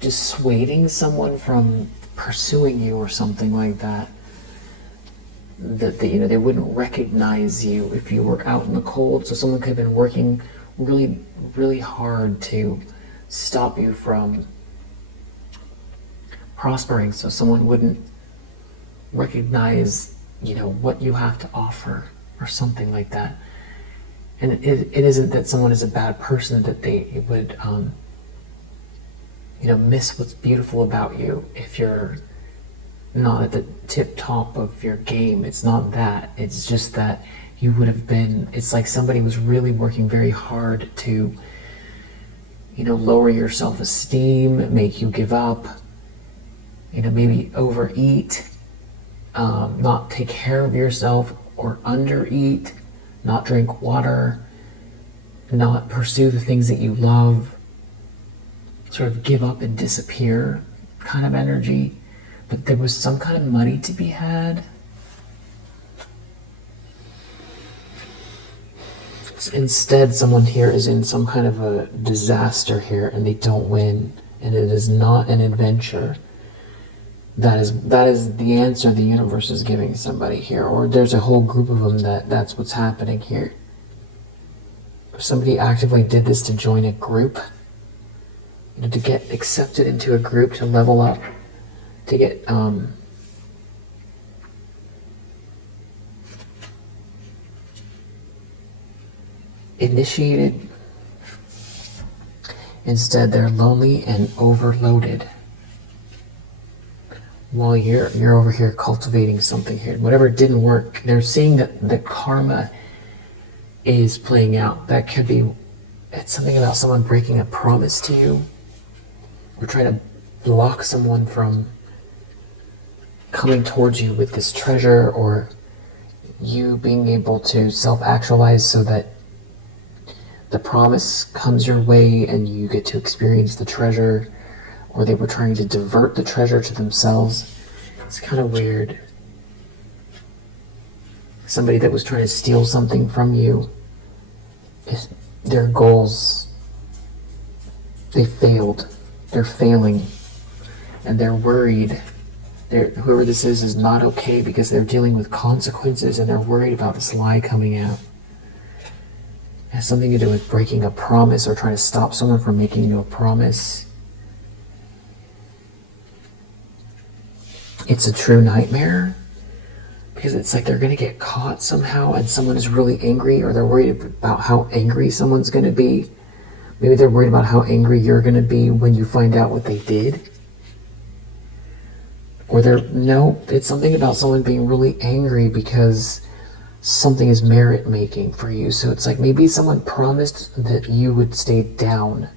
dissuading someone from pursuing you or something like that. That they wouldn't recognize you if you were out in the cold. So someone could have been working really, really hard to stop you from prospering, so someone wouldn't recognize what you have to offer or something like that. And it isn't that someone is a bad person, that they would miss what's beautiful about you if you're not at the tip top of your game. It's not that. It's just that you would have been, it's like somebody was really working very hard to lower your self-esteem, make you give up, maybe overeat, not take care of yourself, or undereat, not drink water, not pursue the things that you love, sort of give up and disappear kind of energy. But there was some kind of money to be had. Instead, someone here is in some kind of a disaster here, and they don't win, and it is not an adventure. That is the answer the universe is giving somebody here, or there's a whole group of them that's what's happening here. Somebody actively did this to join a group, to get accepted into a group, to level up, to get initiated. Instead, they're lonely and overloaded, while you're over here cultivating something here. Whatever didn't work, they're seeing that the karma is playing out. That could be, it's something about someone breaking a promise to you, or trying to block someone from coming towards you with this treasure, or you being able to self-actualize so that the promise comes your way and you get to experience the treasure, or they were trying to divert the treasure to themselves. It's kind of weird. Somebody that was trying to steal something from you, their goals, they failed. They're failing, and they're worried. Whoever this is not okay, because they're dealing with consequences, and they're worried about this lie coming out. It has something to do with breaking a promise, or trying to stop someone from making you a promise. It's a true nightmare, because it's like they're going to get caught somehow, and someone is really angry, or they're worried about how angry someone's going to be. Maybe they're worried about how angry you're going to be when you find out what they did. Or it's something about someone being really angry because something is merit making for you. So it's like maybe someone promised that you would stay down.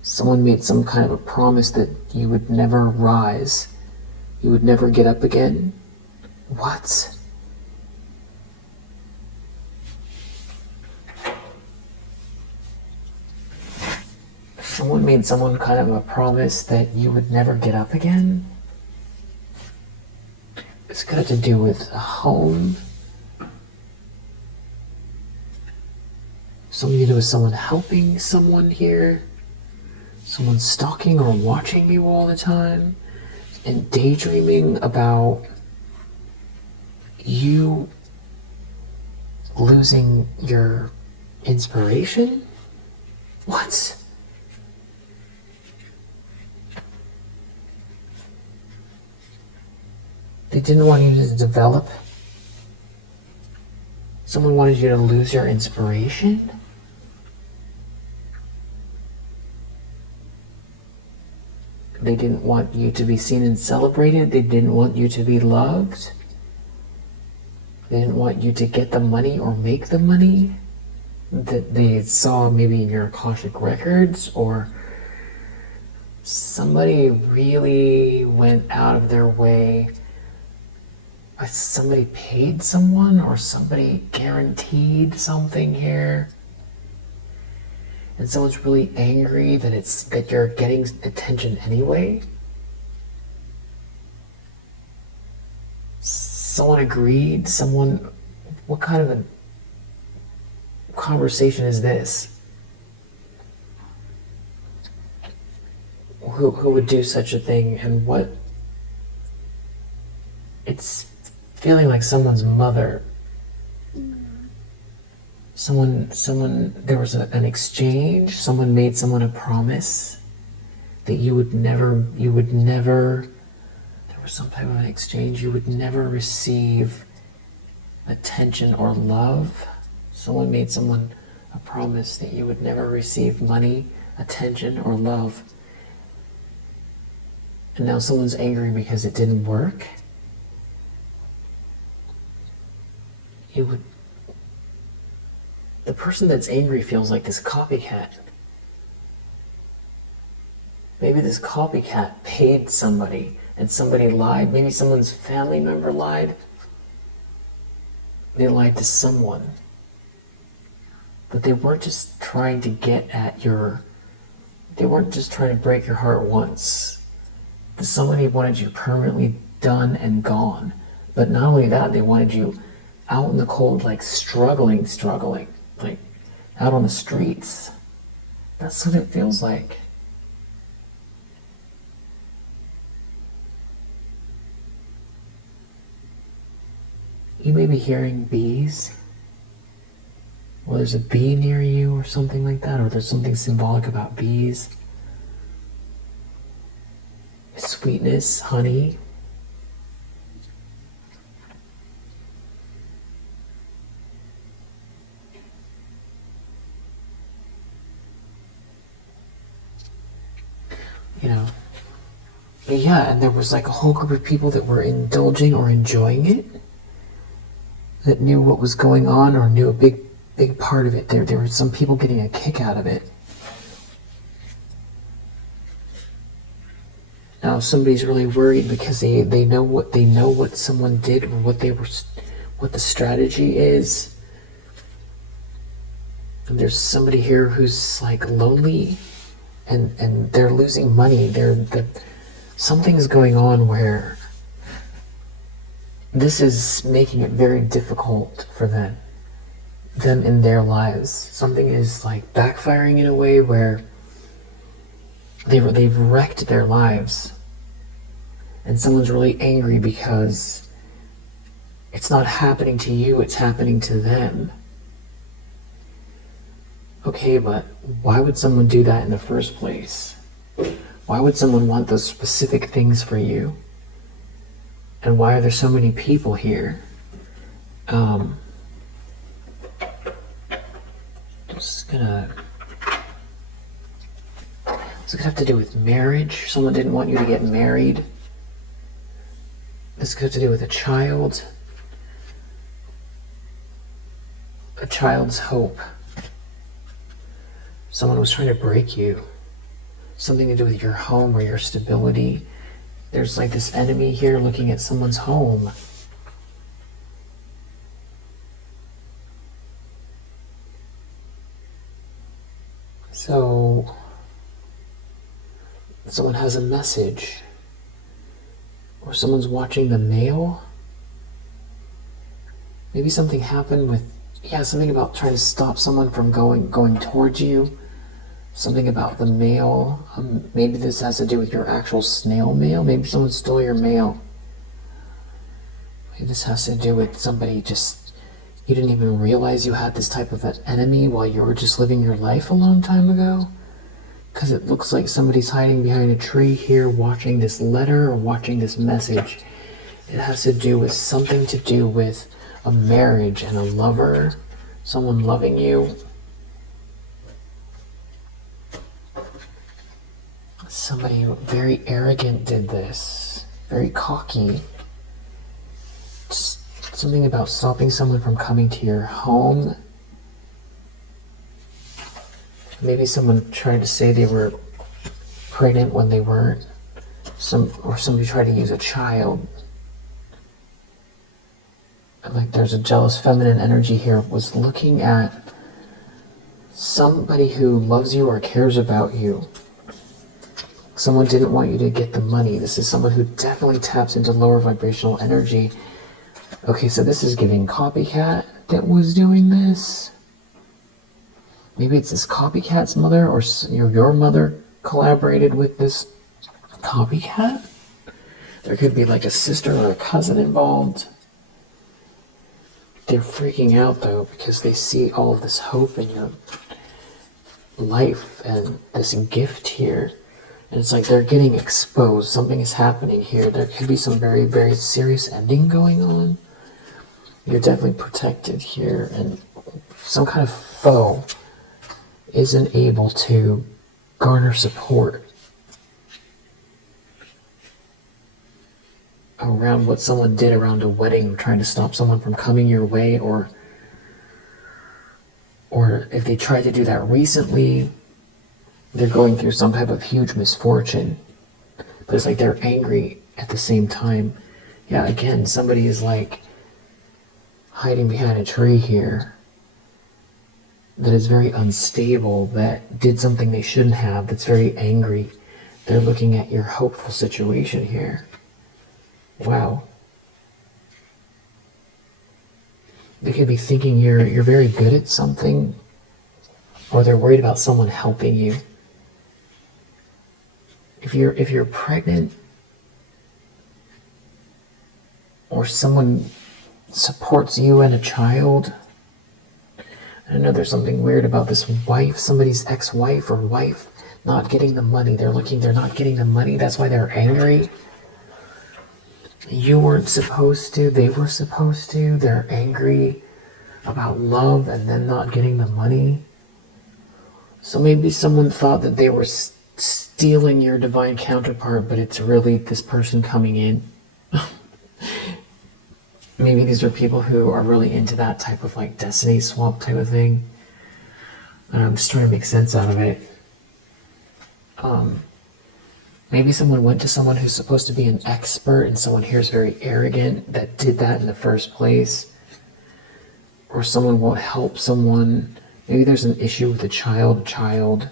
Someone made some kind of a promise that you would never rise. You would never get up again. What? Someone made someone kind of a promise that you would never get up again? It's got to do with a home. Something to do with someone helping someone here. Someone stalking or watching you all the time. And daydreaming about you losing your inspiration? What? They didn't want you to develop? Someone wanted you to lose your inspiration? They didn't want you to be seen and celebrated? They didn't want you to be loved? They didn't want you to get the money or make the money that they saw maybe in your Akashic records, or somebody really went out of their way. Somebody paid someone, or somebody guaranteed something here, and someone's really angry that you're getting attention anyway. Someone agreed. What kind of a conversation is this? Who would do such a thing? And what? It's feeling like someone's mother. There was an exchange. Someone made someone a promise that you would never, there was some type of an exchange. You would never receive attention or love. Someone made someone a promise that you would never receive money, attention, or love. And now someone's angry because it didn't work. The person that's angry feels like this copycat. Maybe this copycat paid somebody and somebody lied. Maybe someone's family member lied. They lied to someone. But they weren't just trying to they weren't just trying to break your heart once. Somebody wanted you permanently done and gone. But not only that, they wanted you out in the cold, like struggling, like out on the streets. That's what it feels like. You may be hearing bees, or there's a bee near you or something like that, or there's something symbolic about bees. Sweetness, honey. Yeah, and there was like a whole group of people that were indulging or enjoying it, that knew what was going on or knew a big part of it. There were some people getting a kick out of it. Now, if somebody's really worried because they know what someone did, or what the strategy is, and there's somebody here who's like lonely, and they're losing money. Something's going on where this is making it very difficult for them in their lives. Something is like backfiring in a way where they've wrecked their lives, and someone's really angry because it's not happening to you, it's happening to them. Okay, but why would someone do that in the first place? Why would someone want those specific things for you? And why are there so many people here? It's gonna have to do with marriage. Someone didn't want you to get married. This could have to do with a child. A child's hope. Someone was trying to break you. Something to do with your home or your stability. There's like this enemy here looking at someone's home. So, someone has a message, or someone's watching the mail. Maybe something happened with, something about trying to stop someone from going towards you. Something about the mail. Maybe this has to do with your actual snail mail. Maybe someone stole your mail. Maybe this has to do with somebody just You didn't even realize you had this type of an enemy while you were just living your life a long time ago? Because it looks like somebody's hiding behind a tree here watching this letter or watching this message. It has to do with something to do with a marriage and a lover, someone loving you. Somebody very arrogant did this, very cocky. Just something about stopping someone from coming to your home. Maybe someone tried to say they were pregnant when they weren't. Or somebody tried to use a child. Like there's a jealous feminine energy here, was looking at somebody who loves you or cares about you. Someone didn't want you to get the money. This is someone who definitely taps into lower vibrational energy. Okay, so this is giving copycat that was doing this. Maybe it's this copycat's mother, or your mother collaborated with this copycat. There could be like a sister or a cousin involved. They're freaking out though because they see all of this hope in your life and this gift here. And it's like they're getting exposed. Something is happening here. There could be some very, very serious ending going on. You're definitely protected here. And some kind of foe isn't able to garner support around what someone did around a wedding, trying to stop someone from coming your way, or if they tried to do that recently, they're going through some type of huge misfortune. But it's like they're angry at the same time. Yeah, again, somebody is like hiding behind a tree here that is very unstable, that did something they shouldn't have, that's very angry. They're looking at your hopeful situation here. Wow. They could be thinking you're very good at something, or they're worried about someone helping you. If you're pregnant, or someone supports you and a child, I know there's something weird about this wife, somebody's ex-wife or wife not getting the money. They're not getting the money, that's why they're angry. You weren't supposed to, they were supposed to. They're angry about love and then not getting the money. So maybe someone thought that they were stealing your divine counterpart, but it's really this person coming in. Maybe these are people who are really into that type of like destiny swap type of thing. And I'm just trying to make sense out of it. Maybe someone went to someone who's supposed to be an expert and someone here is very arrogant that did that in the first place. Or someone won't help someone. Maybe there's an issue with a child.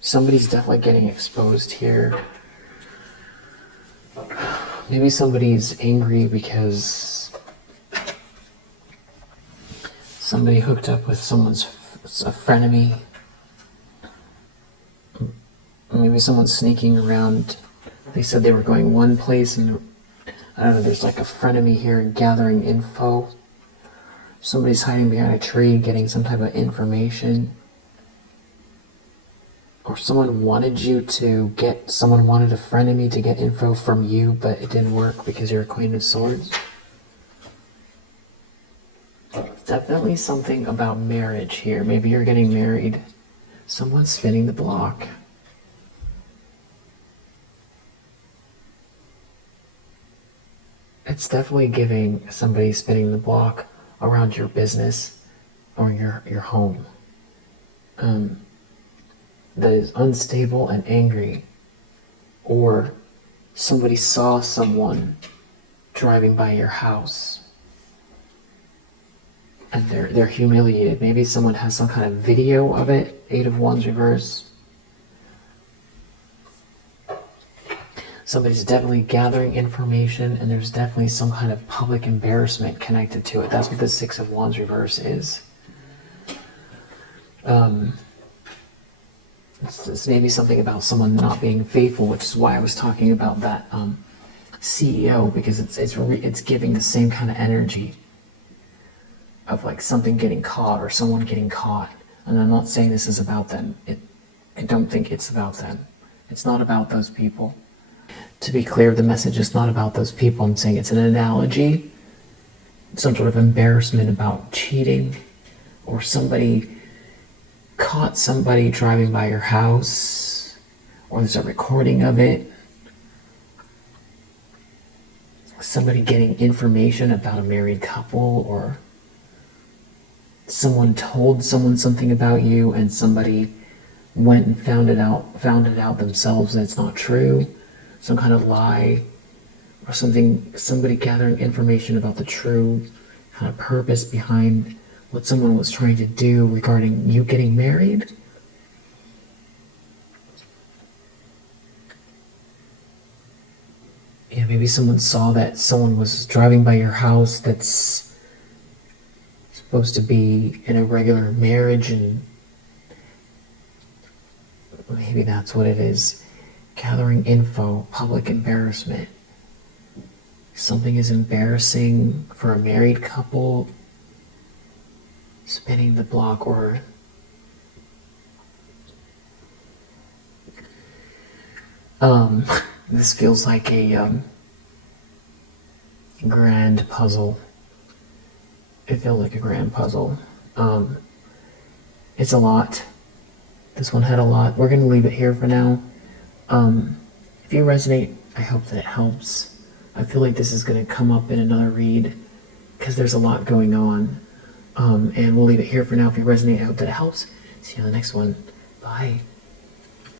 Somebody's definitely getting exposed here. Maybe somebody's angry because somebody hooked up with someone's a frenemy. Maybe someone's sneaking around. They said they were going one place and I don't know, there's like a frenemy here gathering info. Somebody's hiding behind a tree getting some type of information. Or someone wanted a frenemy to get info from you, but it didn't work because you're a Queen of Swords. Definitely something about marriage here. Maybe you're getting married. Someone's spinning the block. It's definitely giving somebody spinning the block around your business or your home. That is unstable and angry. Or somebody saw someone driving by your house and they're humiliated. Maybe someone has some kind of video of it. 8 of Wands reverse. Somebody's definitely gathering information, and there's definitely some kind of public embarrassment connected to it. That's what the 6 of Wands reverse is. It's maybe something about someone not being faithful, which is why I was talking about that CEO, because it's giving the same kind of energy. of like something getting caught or someone getting caught. And I'm not saying this is about them. I don't think it's about them. It's not about those people. To be clear, the message is not about those people. I'm saying it's an analogy, some sort of embarrassment about cheating, or somebody caught somebody driving by your house, or there's a recording of it. Somebody getting information about a married couple, or someone told someone something about you and somebody went and found it out themselves that it's not true. Some kind of lie or something, somebody gathering information about the true kind of purpose behind what someone was trying to do regarding you getting married. Yeah, maybe someone saw that someone was driving by your house that's supposed to be in a regular marriage, and maybe that's what it is. Gathering info, public embarrassment. Something is embarrassing for a married couple. Spinning the block, or this feels like a grand puzzle. It feels like a grand puzzle. It's a lot. This one had a lot. We're going to leave it here for now. If you resonate, I hope that it helps. I feel like this is going to come up in another read because there's a lot going on. And we'll leave it here for now. If you resonate, I hope that it helps. See you on the next one. Bye.